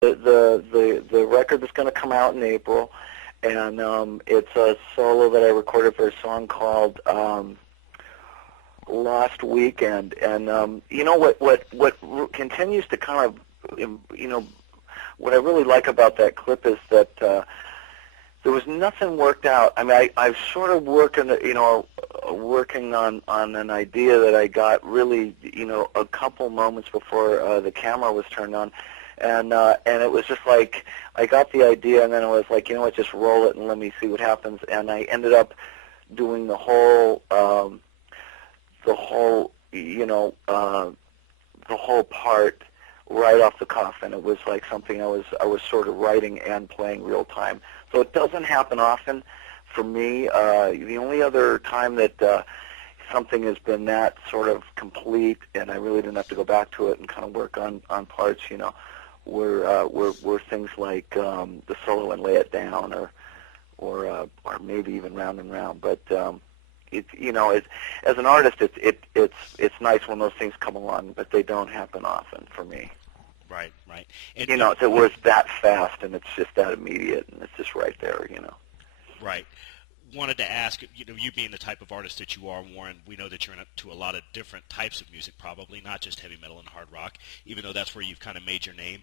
the record that's going to come out in April, and it's a solo that I recorded for a song called Last Weekend. And you know what continues to kind of, you know, what I really like about that clip is that there was nothing worked out. I mean, I've sort of working on an idea that I got really, you know, a couple moments before the camera was turned on, and it was just like I got the idea, and then it was like, you know what, just roll it and let me see what happens. And I ended up doing the whole part right off the cuff, and it was like something I was sort of writing and playing real time. So it doesn't happen often for me. The only other time that something has been that sort of complete, and I really didn't have to go back to it and kind of work on parts, you know, were things like the solo and Lay It Down, or maybe even Round and Round. But it's, you know, as an artist, it's nice when those things come along, but they don't happen often for me. Right. And, you know, it was that fast, and it's just that immediate, and it's just right there, you know. Right. Wanted to ask, you know, you being the type of artist that you are, Warren, we know that you're into a lot of different types of music, probably, not just heavy metal and hard rock, even though that's where you've kind of made your name.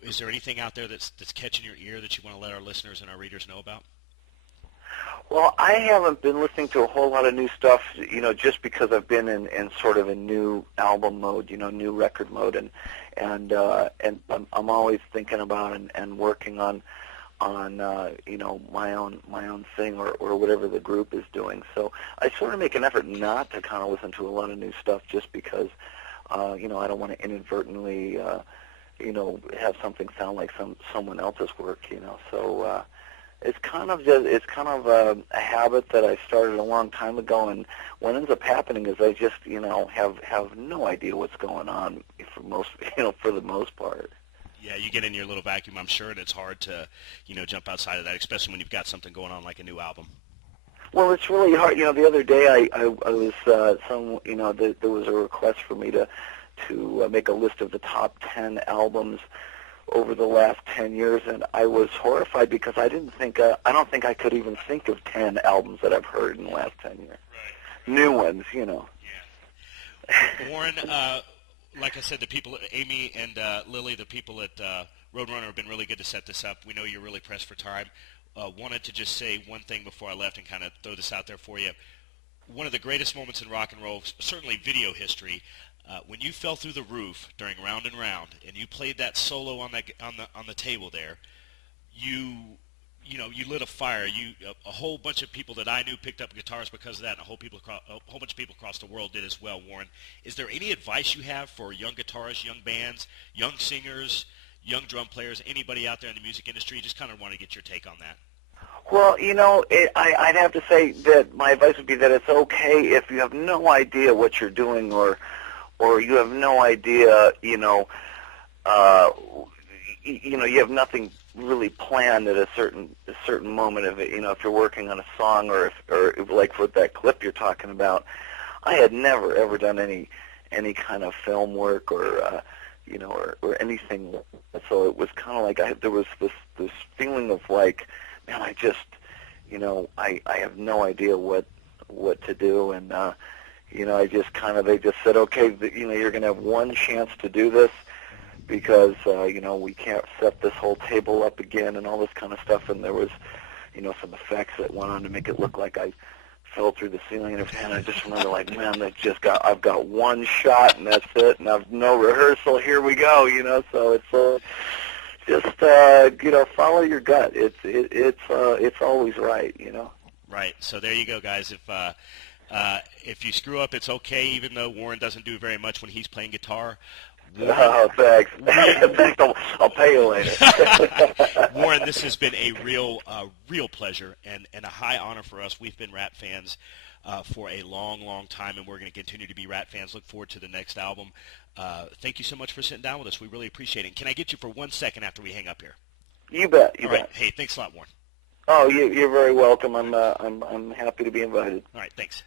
Is there anything out there that's catching your ear that you want to let our listeners and our readers know about? Well, I haven't been listening to a whole lot of new stuff, you know, just because I've been in sort of a new album mode, you know, new record mode, and I'm always thinking about and working on you know, my own thing or whatever the group is doing. So I sort of make an effort not to kind of listen to a lot of new stuff, just because you know, I don't want to inadvertently you know, have something sound like someone else's work, you know. So it's kind of a habit that I started a long time ago, and what ends up happening is I just, you know, have no idea what's going on for the most part. Yeah, you get in your little vacuum, I'm sure, and it's hard to, you know, jump outside of that, especially when you've got something going on like a new album. Well, it's really hard. You know, the other day I was you know, there was a request for me to make a list of the top 10 albums over the last 10 years, and I was horrified because I don't think I could even think of 10 albums that I've heard in the last 10 years. Right. New ones, you know. Yeah. Warren, like I said, the people, Amy and Lily, the people at Roadrunner have been really good to set this up. We know you're really pressed for time. Wanted to just say one thing before I left and kind of throw this out there for you. One of the greatest moments in rock and roll, certainly video history, when you fell through the roof during Round and Round and you played that solo on the table there, you know, you lit a fire. A whole bunch of people that I knew picked up guitars because of that, and a whole bunch of people across the world did as well. Warren, is there any advice you have for young guitarists, young bands, young singers, young drum players, anybody out there in the music industry? Just kind of want to get your take on that. Well, you know, I'd have to say that my advice would be that it's okay if you have no idea what you're doing, or you have no idea, you know, you have nothing really planned at a certain moment of it. You know, if you're working on a song, or if like with that clip you're talking about, I had never ever done any kind of film work or you know, or anything. So it was kind of like there was this feeling of like, man, I just, you know, I have no idea what to do, and you know, they just said, okay, you know, you're going to have one chance to do this, because you know, we can't set this whole table up again and all this kind of stuff. And there was, you know, some effects that went on to make it look like I fell through the ceiling and everything. And I just remember, like, man, I've got one shot and that's it, and I've no rehearsal. Here we go, you know. So it's just you know, follow your gut. It's always right, you know. Right. So there you go, guys. If you screw up, it's okay, even though Warren doesn't do very much when he's playing guitar. Warren, oh, thanks. Thanks. I'll pay you later. Warren, this has been a real pleasure and a high honor for us. We've been RATT fans for a long, long time, and we're going to continue to be RATT fans. Look forward to the next album. Thank you so much for sitting down with us. We really appreciate it. And can I get you for 1 second after we hang up here? You bet. You All bet. Right. Hey, thanks a lot, Warren. Oh, you're very welcome. I'm happy to be invited. All right, thanks.